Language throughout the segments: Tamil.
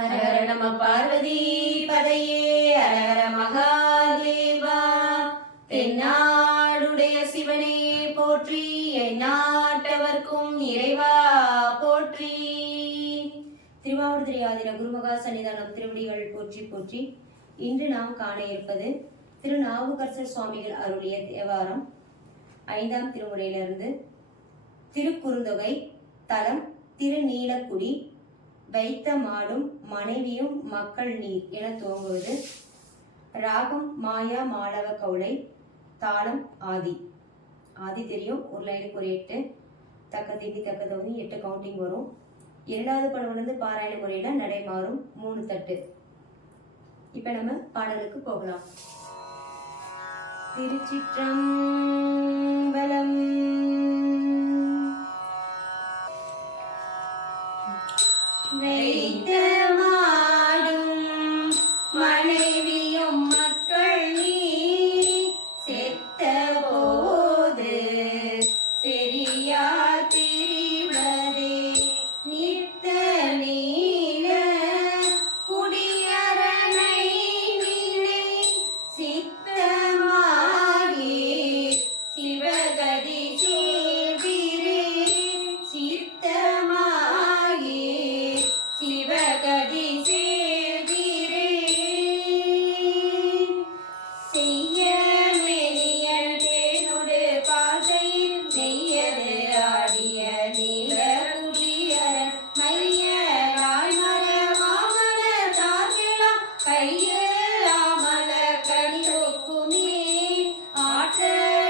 ஹரஹர நம பார்வதி பதையே ஹரஹர மகாதேவா. தென்னாடுடைய சிவனே போற்றி, எந்நாட்டவர்க்கும் இறைவா போற்றி. திருவாவடுதுறை ஆதீன குருமகா சன்னிதானம் திருவடிகள் போற்றி போற்றி. இன்று நாம் காண இருப்பது திருநாவுக்கரசர் சுவாமிகள் அருளிய தேவாரம் 5ஆம் திருமுறையிலிருந்து திருக்குறுந்தொகை, தலம் திருநீலக்குடி, வைத்த மாடும் மனைவியும் மக்கள் நீர் என துவங்குவது. ராகம் மாயா மாளவ கவுளை, தாளம் ஆதி. ஆதி தெரியும், ஒரு லைனுக்கு ஒரு 8, தக்க திப்பி தக்க தோணி 8 கவுண்டிங் வரும். 2வது படவுலேருந்து பாராயண முறையில நடை மாறும், 3 தட்டு. இப்ப நம்ம பாடலுக்கு போகலாம். திருச்சிற்றம்பலம். வைத்த மாடும் மனைவியும் மக்கள் நீர், செத்த போது செரியா திரிவதே நித்த நீல குடியரனை வினை சித்தமாகி சிவகதி சேர்திரே, சித்தமாகி சிவகதி சேர்திரே. செய்ய மெலியன் தேனொடு பாசையில் நெய்யது ஆடிய நீல குடியரன் மையராய் மரமாமல தாக்கிலாம் கையலாமல கடிதொக்குமே ஆற்ற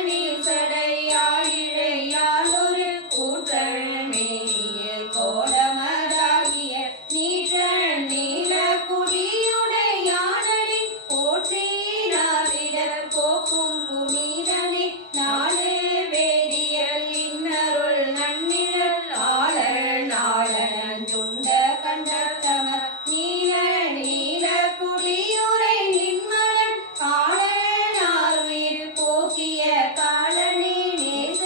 நீர் சடையாழிழையாளொரு கூற்றல் மேனியில் கோலமதாகிய நீற்றல் நீல குடியுடையானடி போற்றி நாவிடர் போக்கும் புனிதனே. நாளே வேதியல் இன்னருள் நன்னிழல் ஆளல் நாளன் சுண்ட கண்டத்தமர் நீல நீல குடியுரை நின்மலன் காளன் ஆறுயிர் போக்கிய காலனே. நேச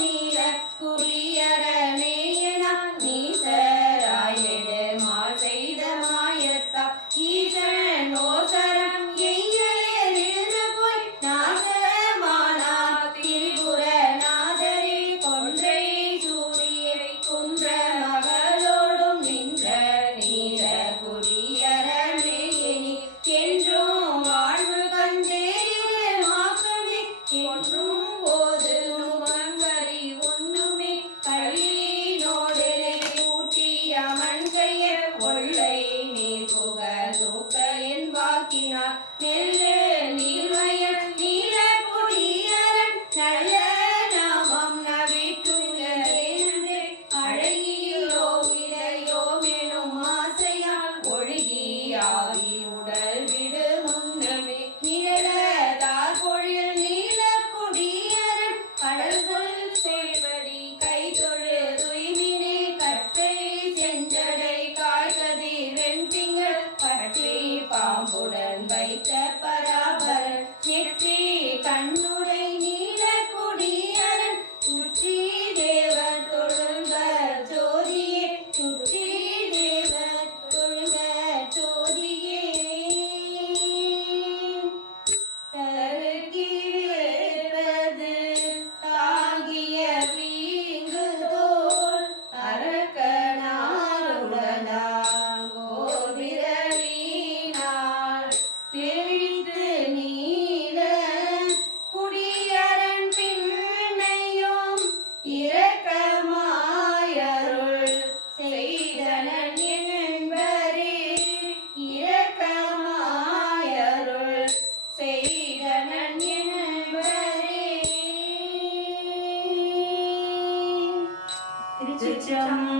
நீல குடியரனேயன நீசராயடு மால் செய்த மாயத்தா ஈசன் ஓசரம் எய்யறிந்து போய் நாசமானார் திரிபுர நாதரே. கொன்றை சூரியை குன்ற மகளோடும் நின்ற நீல குடியரனே இனி என்றும் வாழ்வு கண்டேரிரு மாக்கண்டே. என்றும் போது நுவங்கரி ஒன்றுமே கள்ளினோடு ஊட்டிய மண்கைய ஒள்ளை நீர் புக நூக்க என் வாக்கினார் நெல்லு நீர்மயல் நீல குடியரன் நல்ல நாமம் நவிட்டுயரே. அழகியோம் இளையோம் எனும் ஆசையால் ஒழுகியாகி உடல் விடு முன்னமே நிழலதார் பொழில் நீல குடியரன் கடல்கள் செய்வடி கைதொழு துய்மினே. கற்றை செஞ்சடை காய்கதிர் வெண்திங்கள் பற்றி பாம்புடன் வைத்த பராபரன் நெற்றி கண்ணுடை நீல குடியரன் சுற்றி தேவர் தொழுங்க ஜோதியே, சுற்றி தேவர் தொழுங்க ஜோதியே. தருகி வேற்பது தாகிய வீங்குதோல் அரக்கனாருடனாங்கோர் விரலினால் பிரித்து நீல குடியரன் பின்னையும் இரக்கமாயருள் செய்தனன் என்பரே. இரக்கமாயருள் செய்தனன் என்பரே. திருச்சிற்றம்பலம்.